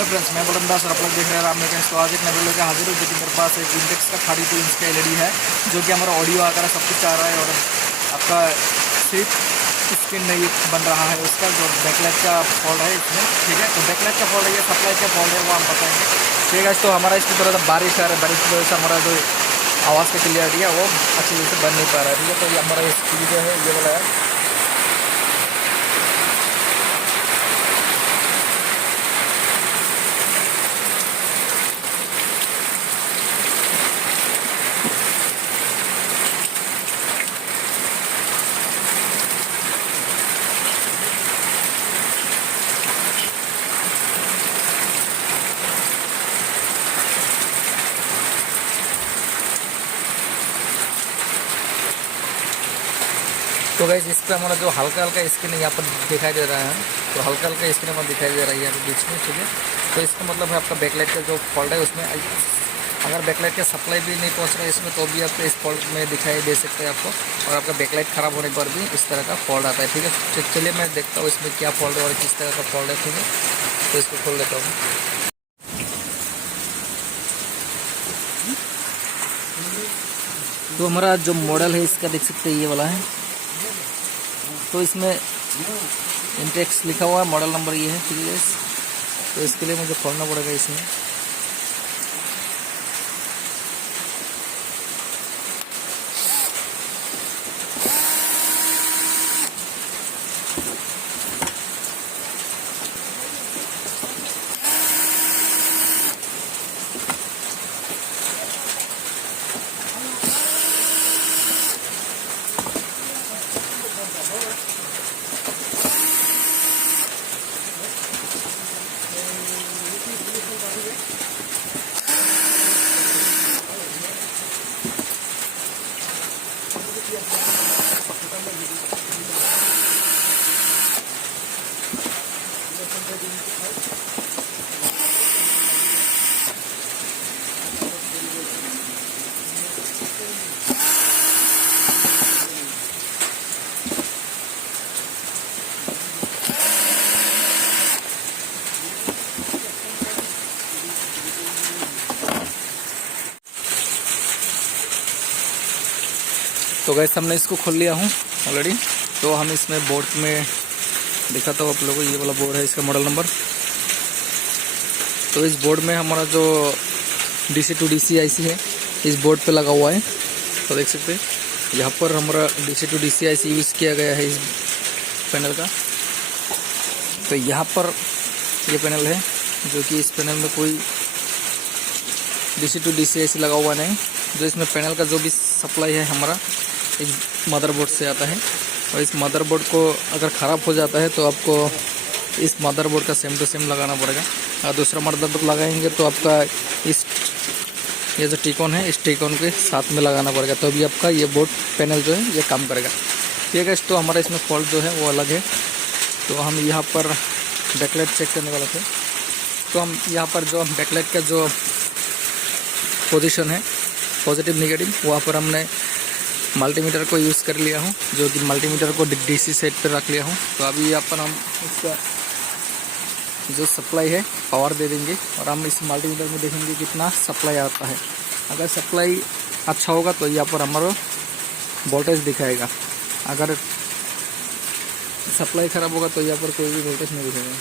Hello friends, मैं बलम दास और आप लोग देख रहे हैं राम मैकेनिक्स। तो आज एक नए वीडियो के हाजिर हूँ, जो कि मेरे पास एक इंटेक्स का 32 इंच का एलईडी है, जो कि हमारा ऑडियो आकर सब कुछ आ रहा है और आपका सिर्फ स्क्रीन नहीं बन रहा है उसका जो बैकलाइट का फॉल्ट है इसमें। ठीक है, तो बैकलाइट का फॉल्ट है या सप्लाई का फॉल्ट है वो हम बताएंगे। ठीक है, तो हमारा इसकी थोड़ा सा बारिश आ रहा है, बारिश की वजह से हमारा जो आवाज़ का क्लियरिटी है वो अच्छी तरह से बन नहीं पा रहा है। ठीक है, तो ये हमारा स्क्रीन जो है ये वाला है। तो गाइस इस पर हमारा जो हल्का हल्का स्क्रीन यहाँ पर दिखाई दे रहा है, तो हल्का हल्का स्क्रीन हमारा दिखाई दे रहा है यहाँ पे बीच में। ठीक है, तो इसका मतलब है आपका बैकलाइट का जो फॉल्ट है उसमें अगर बैकलाइट का सप्लाई भी नहीं पहुँच रहा है इसमें, तो भी आपको इस फॉल्ट में दिखाई दे सकते हैं आपको। और आपका बैकलाइट ख़राब होने पर भी इस तरह का फॉल्ट आता है। ठीक है, तो चलिए मैं देखता हूँ इसमें क्या फॉल्ट है और किस तरह का फॉल्ट है। ठीक है, तो इसको खोल लेता हूँ। तो हमारा जो मॉडल है इसका देख सकते हैं ये वाला है, तो इसमें इंटेक्स लिखा हुआ है, मॉडल नंबर ये है। ठीक है, तो इसके लिए मुझे खोलना पड़ेगा इसमें। तो गैस हमने इसको खोल लिया हूँ ऑलरेडी। तो हम इसमें बोर्ड में दिखाता हूँ आप लोगों को, ये वाला बोर्ड है, इसका मॉडल नंबर। तो इस बोर्ड में हमारा जो DC to DC IC है इस बोर्ड पे लगा हुआ है। तो देख सकते हैं यहाँ पर हमारा DC to DC IC use किया गया है इस पैनल का। तो यहाँ पर ये पैनल है, जो कि इस पैनल में कोई DC to DC IC लगा हुआ नहीं। जो इसमें पैनल का जो भी सप्लाई है हमारा इस मदरबोर्ड से आता है, और इस मदरबोर्ड को अगर ख़राब हो जाता है तो आपको इस मदरबोर्ड का सेम टू सेम लगाना पड़ेगा। और दूसरा मदरबोर्ड लगाएंगे तो आपका इस ये जो टिकॉन है इस टिकॉन के साथ में लगाना पड़ेगा, तो अभी आपका ये बोर्ड पैनल जो है ये काम करेगा। ठीक है, तो हमारा इसमें फॉल्ट जो है वो अलग है। तो हम यहाँ पर बैकलाइट चेक करने वाले थे, तो हम यहाँ पर जो बैकलाइट का जो पोजीशन है पॉजिटिव नेगेटिव, वहाँ पर हमने मल्टीमीटर को यूज़ कर लिया हूँ, जो कि मल्टीमीटर को DC सेट पर रख लिया हूँ। तो अभी यहाँ पर हम इसका जो सप्लाई है पावर दे देंगे और हम इस मल्टीमीटर में देखेंगे कितना सप्लाई आता है। अगर सप्लाई अच्छा होगा तो यहाँ पर हमारा वोल्टेज दिखाएगा, अगर सप्लाई ख़राब होगा तो यहाँ पर कोई भी वोल्टेज नहीं दिखाएगा।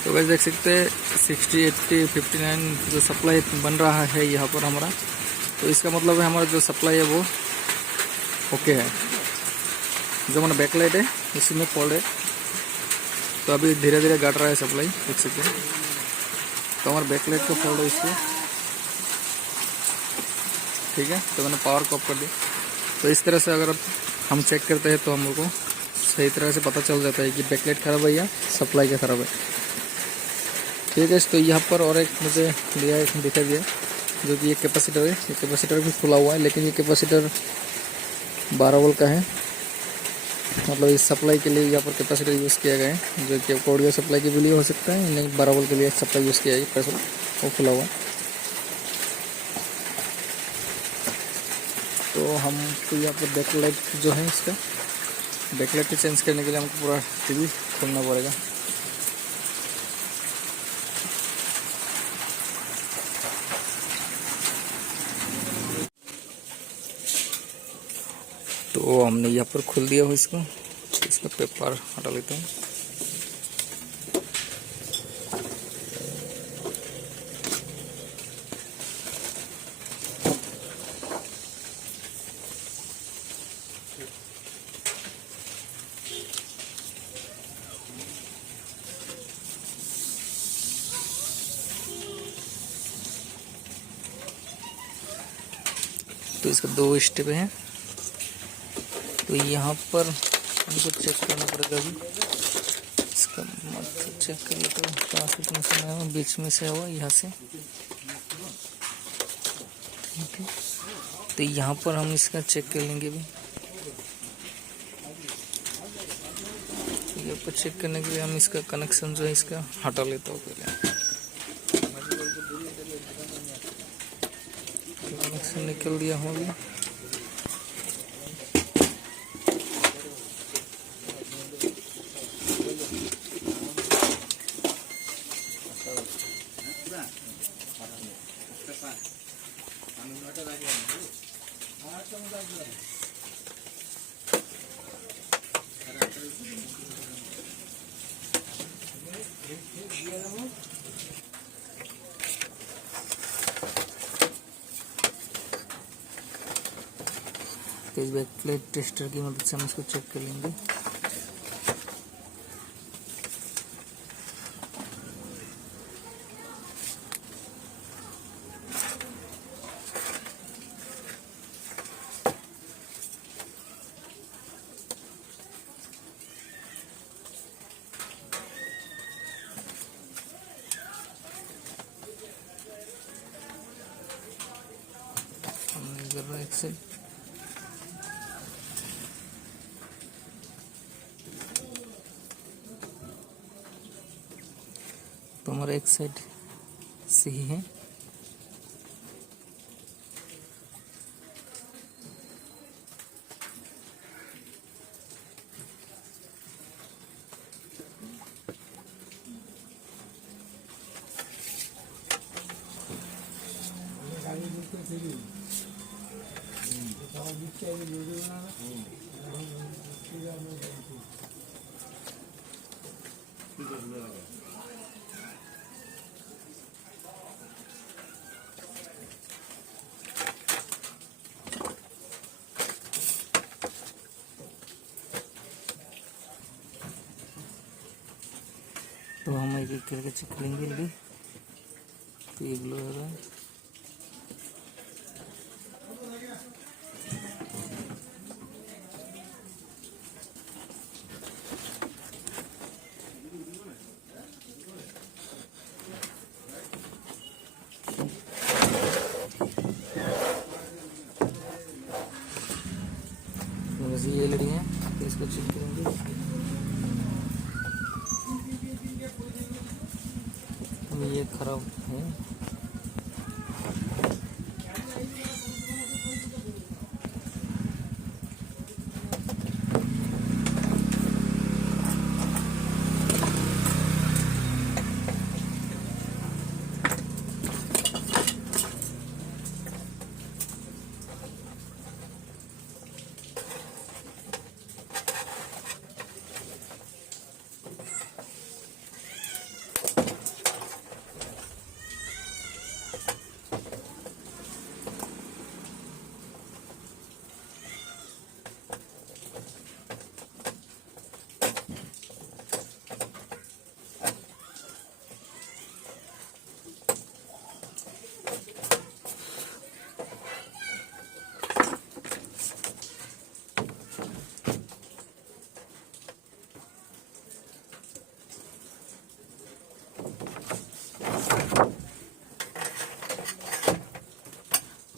तो वैसे देख सकते हैं 60, 80, 59 जो सप्लाई बन रहा है यहाँ पर हमारा, तो इसका मतलब है हमारा जो सप्लाई है वो ओके है। जो हमारा बैकलाइट है इसी में फॉल्ट है, तो अभी धीरे धीरे घट रहा है सप्लाई, देख सकते हैं। तो हमारा बैकलाइट का फॉल्ट है इसको। ठीक है, तो मैंने पावर को ऑफ कर दिया। तो इस तरह से अगर हम चेक करते हैं तो हम लोग को सही तरह से पता चल जाता है कि बैकलाइट ख़राब है या सप्लाई का ख़राब है। ठीक है, तो यहाँ पर और एक मुझे दिखा दिया जो कि ये कैपेसिटर है। ये कैपेसिटर भी खुला हुआ है, लेकिन ये कैपेसिटर 12 वोल्ट का है। मतलब इस सप्लाई के लिए यहाँ पर कैपेसिटर यूज़ किया गया है, जो कि आपको ऑडियो सप्लाई के लिए हो सकता है, नहीं 12 वोल्ट के लिए सप्लाई यूज़ किया है कैपेसिटर, वो खुला हुआ। तो हमको यहाँ पर बैकलाइट जो है इसका बैकलाइट चेंज करने के लिए हमको पूरा टीवी खोलना पड़ेगा। तो हमने यहाँ पर खोल दिया हो इसको, इसका पेपर हटा लेते हैं। तो इसका 2 स्टेप है। तो यहाँ पर हमको चेक करना पड़ेगा अभी इसका, मतलब चेक कर लेते हैं कहाँ से कनेक्शन आया, बीच में से हुआ यहाँ से, ठीक है। तो यहाँ पर हम इसका चेक कर लेंगे अभी। यहाँ पर चेक करने के लिए हम इसका कनेक्शन जो है इसका हटा लेता हूँ पहले। कनेक्शन निकल दिया हो अभी। तो इस बैकलाइट टेस्टर की मदद से हम इसको चेक कर लेंगे। एक साइड तो हमारा एक साइड सही है। तो हम एक एक करके चेक करेंगे अभी। तो ये ग्लो हो रहा है। वैसे ये एलईडी है, तो इसको चेक करेंगे। ये खराब है।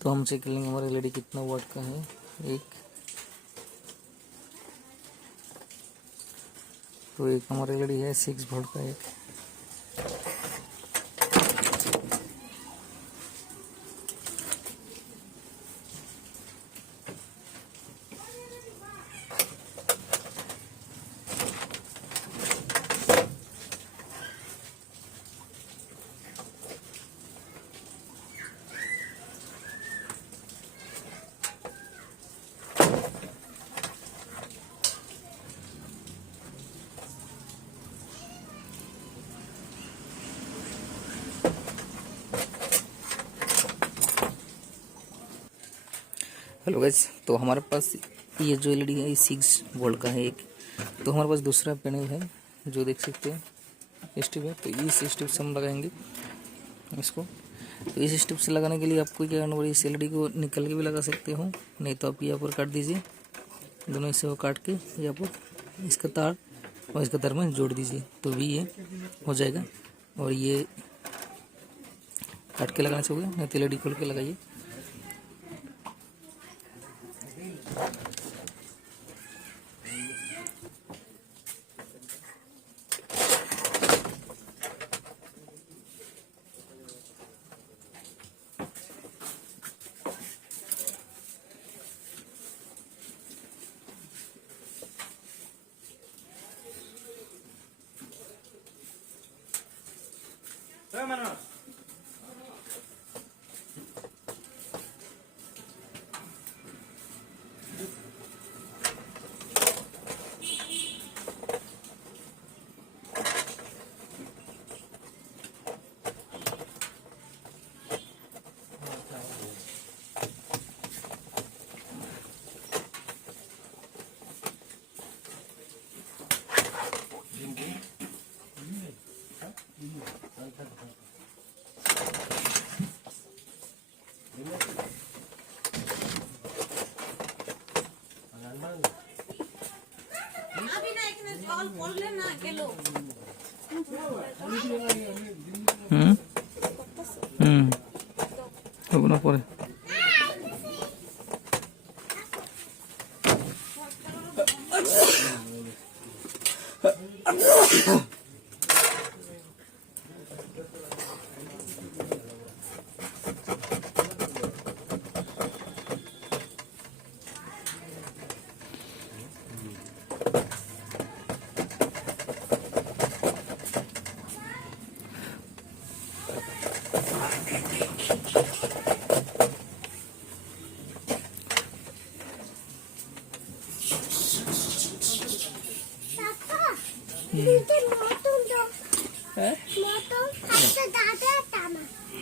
तो हम चेक करेंगे हमारा एलईडी कितना वाट का है। एक तो एक हमारा एलईडी है 6 वोल्ट का एक। हेलो गाइस, तो हमारे पास ये जो एलईडी है ये 6 वोल्ट का है एक। तो हमारे पास दूसरा पैनल है जो देख सकते हैं स्टिप है। तो इस स्टिप से हम लगाएंगे इसको। तो इस स्टिप से लगाने के लिए आपको क्या करना पड़ेगा, इस एलईडी को निकल के भी लगा सकते हो, नहीं तो आप यहाँ पर काट दीजिए। दोनों हिस्से को काट के यहाँ पर इसका तार और इसका तार में जोड़ दीजिए, तो भी ये हो जाएगा। और ये काट के लगाना चाहिए, नहीं तो एलईडी खोल के लगाइए। না পরে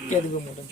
क्या दिखो मैडम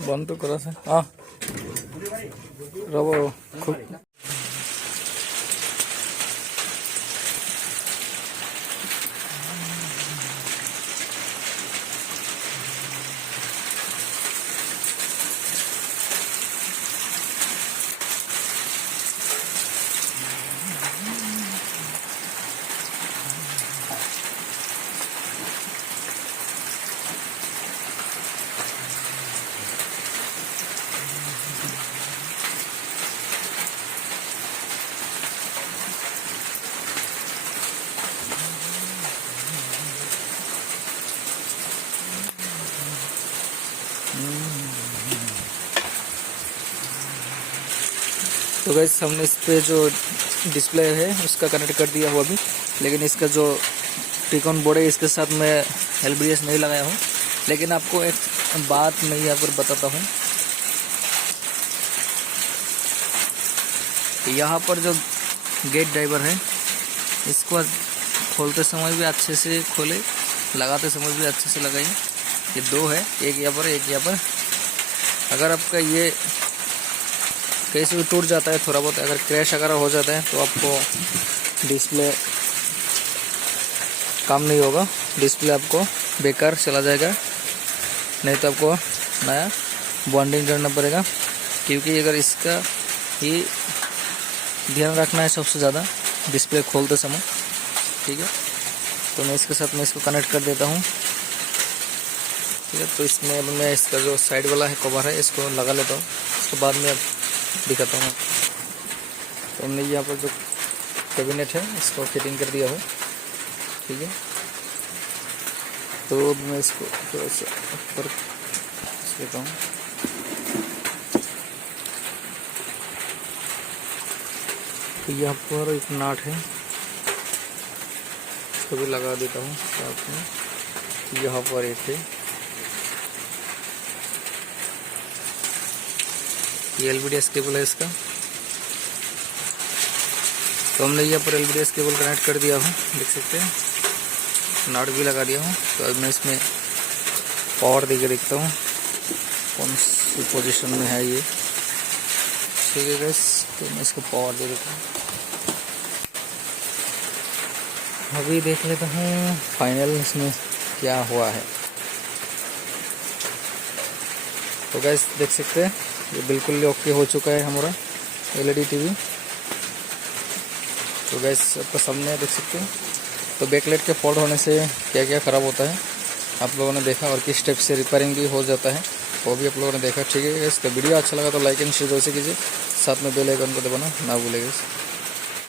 बंद तो करा से हाँ रबो खूब तो गाइस हमने इस पे जो डिस्प्ले है उसका कनेक्ट कर दिया हुआ अभी, लेकिन इसका जो टिकॉन बोर्ड है इसके साथ मैं LBS नहीं लगाया हूँ। लेकिन आपको एक बात मैं यहाँ पर बताता हूँ, यहाँ पर जो गेट ड्राइवर है इसको खोलते समय भी अच्छे से खोले, लगाते समय भी अच्छे से लगाइए। ये दो है, एक यहाँ पर एक यहाँ पर। अगर आपका ये कैसे भी टूट जाता है थोड़ा बहुत, अगर क्रैश अगर हो जाता है तो आपको डिस्प्ले काम नहीं होगा, डिस्प्ले आपको बेकार चला जाएगा। नहीं तो आपको नया बॉन्डिंग करना पड़ेगा, क्योंकि अगर इसका ही ध्यान रखना है सबसे ज़्यादा डिस्प्ले खोलते समय। ठीक है, तो मैं इसके साथ में इसको कनेक्ट कर देता हूँ। ठीक है, तो इसमें अब मैं इसका जो साइड वाला है कवर है इसको लगा लेता हूँ, उसके बाद में अब दिखाता हूँ। तो हमने यहाँ पर जो कैबिनेट है इसको फिटिंग कर दिया हो। ठीक है, तो मैं इसको थोड़ा सा ऊपर लेता हूँ। तो यहाँ पर एक नाट है, इसको भी लगा देता हूँ साथ में। यहाँ पर एक है, ये LVDS केबल है इसका। तो हमने यहाँ पर LVDS केबल कनेक्ट कर दिया हूँ, देख सकते हैं, नाट भी लगा दिया हूँ। तो अब मैं इसमें पावर देके देखता हूँ कौन सी पोजीशन में है ये। ठीक है गाइस, तो मैं इसको पावर दे देता हूँ। अभी देख लेता हूँ फाइनल इसमें क्या हुआ है। तो गाइस देख सकते हैं ये बिल्कुल ओके हो चुका है हमारा LED TV। तो गाइस आपका सामने देख सकते हैं। तो बैकलाइट के फॉल्ट होने से क्या क्या ख़राब होता है आप लोगों ने देखा, और किस स्टेप से रिपेयरिंग भी हो जाता है वो भी आप लोगों ने देखा। ठीक है, इसका वीडियो अच्छा लगा तो लाइक एंड शेयर जैसे कीजिए, साथ में बेल आइकन को दबाना ना भूलिएगा।